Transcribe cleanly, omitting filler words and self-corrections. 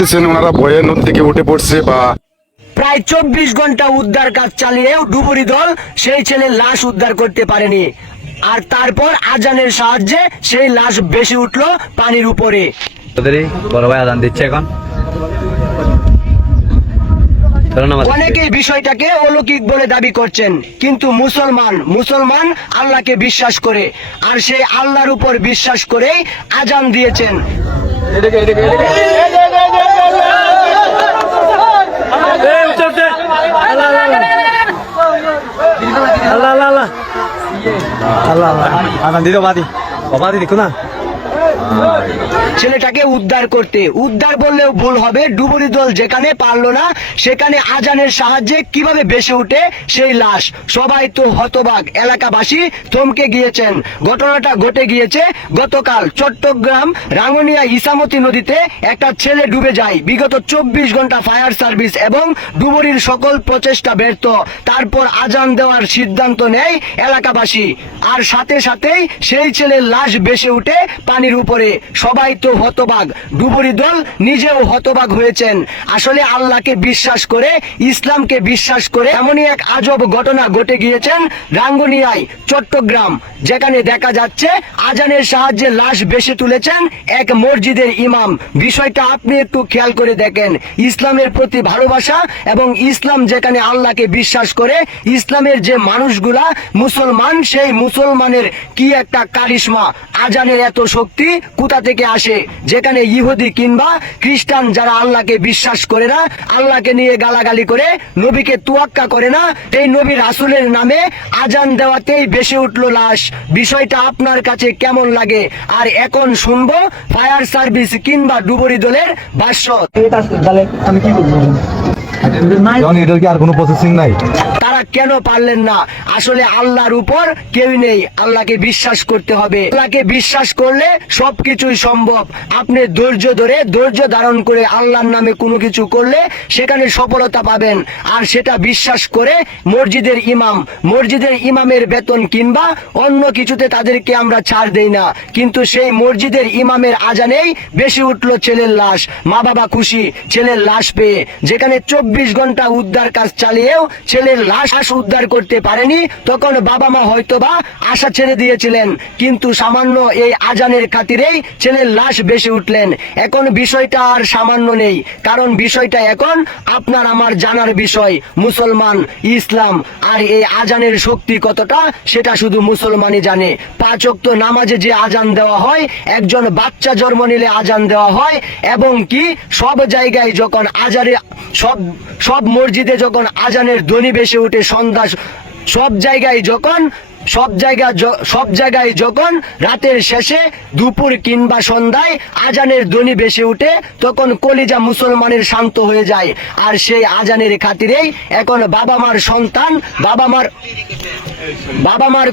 ওনারা ভয়ে নদী থেকে উঠে পড়ছে বা প্রায় 24 ঘন্টা উদ্ধার কাজ চালিয়েও ডুবুরি দল সেই ছেলের লাশ উদ্ধার করতে পারেনি। আর তারপর আজানের সাহায্যে সেই লাশ ভেসে উঠলো পানির উপরে। বড় ভাই আজান দিচ্ছে এখন। অনেকেই বিষয়টাকে অলৌকিক বলে দাবি করছেন, কিন্তু মুসলমান আল্লাহকে বিশ্বাস করে, আর সেই আল্লাহর উপর বিশ্বাস করেই আজান দিয়েছেন। ছেলেটাকে উদ্ধার বললেও ভুল হবে। ডুবুরি দল যেখানে পারলো না, সেখানে আজানের সাহায্যে কিভাবে ভেসে উঠে সেই লাশ। সবাই তো হতবাক, এলাকাবাসী থমকে গিয়েছেন। ঘটনাটা ঘটে গিয়েছে গতকাল চট্টগ্রাম রাঙ্গুনিয়া ইসামতি নদীতে একটা ছেলে ডুবে যায়। বিগত 24 ঘন্টা ফায়ার সার্ভিস এবং ডুবুরির সকল প্রচেষ্টা ব্যর্থ। তারপর আজান দেওয়ার সিদ্ধান্ত নেয় এলাকাবাসী, আর সাথে সাথেই সেই ছেলের লাশ ভেসে উঠে পানির উপরে। সবাই তো হতবাক, ডুবুরি দল নিজেও হতবাক হয়েছেন। আসলে আল্লাহকে বিশ্বাস করে, ইসলামকে বিশ্বাস করে এমনই এক আজব ঘটনা ঘটে গিয়েছেন রাঙ্গুনিয়ায় চট্টগ্রাম, যেখানে দেখা যাচ্ছে আজানের সাহায্যে লাশ ভেসে তুলেছেন এক মসজিদের ইমাম। বিষয়টা আপনি একটু খেয়াল করে দেখেন। ইসলামের প্রতি ভালোবাসা এবং ইসলাম যেখানে আল্লাহকে বিশ্বাস করে, ইসলামের যে মানুষগুলা মুসলমান, সেই মুসলমানের কি একটা কারিশমা। আজানের এত শক্তি কোথা থেকে আসে? যেখানে ইহুদি কিংবা খ্রিস্টান যারা আল্লাহকে বিশ্বাস করে না, আল্লাহকে নিয়ে গালাগালি করে, নবীকে তুয়াক্কা করে না, এই নবী রাসূলের নামে আজান দেওয়াতেই ভেসে উঠলো লাশ। বিষয়টা আপনার কাছে কেমন লাগে? আর এখন শুনবো ফায়ার সার্ভিস কিংবা ডুবুরি দলের ভাষ্য। আমি কি বলবো? এটার কি আর কোনো প্রসেসিং নাই? তারা কেন পারলেন না? আসলে আল্লাহর উপর কেউ নেই, আল্লাহকে বিশ্বাস করতে হবে। আল্লাহকে বিশ্বাস করলে সবকিছুই সম্ভব। আপনি ধৈর্য ধারণ করে আল্লাহর নামে কোনো কিছু করলে সেখানে সফলতা পাবেন। আর সেটা বিশ্বাস করে মসজিদের ইমামের বেতন কিংবা অন্য কিছুতে তাদেরকে আমরা ছাড় দেই না, কিন্তু সেই মসজিদের ইমামের আজানেই বেশি উঠলো ছেলের লাশ। মা বাবা খুশি ছেলের লাশ পেয়ে। যেখানে 24 ঘন্টা উদ্ধার কাজ চালিয়েও ছেলের লাশ উদ্ধার করতে পারেনি, তখন বাবা মা হয়তোবা আশা ছেড়ে দিয়েছিলেন, কিন্তু সামান্য এই আজানের খাতিরেই ছেলের লাশ ভেসে উঠলেন। এখন বিষয়টা আর সামান্য নেই, কারণ বিষয়টা এখন আপনার আমার জানার বিষয়। মুসলমান, ইসলাম আর এই আজানের শক্তি কতটা, সেটা শুধু মুসলমানই জানে। 5 ওয়াক্ত নামাজে যে আজান দেওয়া হয়, একজন বাচ্চা জন্ম নিলে আজান দেওয়া হয়, এবং কি সব জায়গায় যখন সব মসজিদে যখন আজানের ধ্বনি ভেসে উঠে সন্ধ্যা, সব জায়গায় যখন রাতের শেষে দুপুর কিংবা সন্ধ্যায় আজানের ধ্বনি ভেসে উঠে, তখন কলিজা মুসলমানের শান্ত হয়ে যায়। আর সেই আজানের খাতিরেই এখন বাবা মার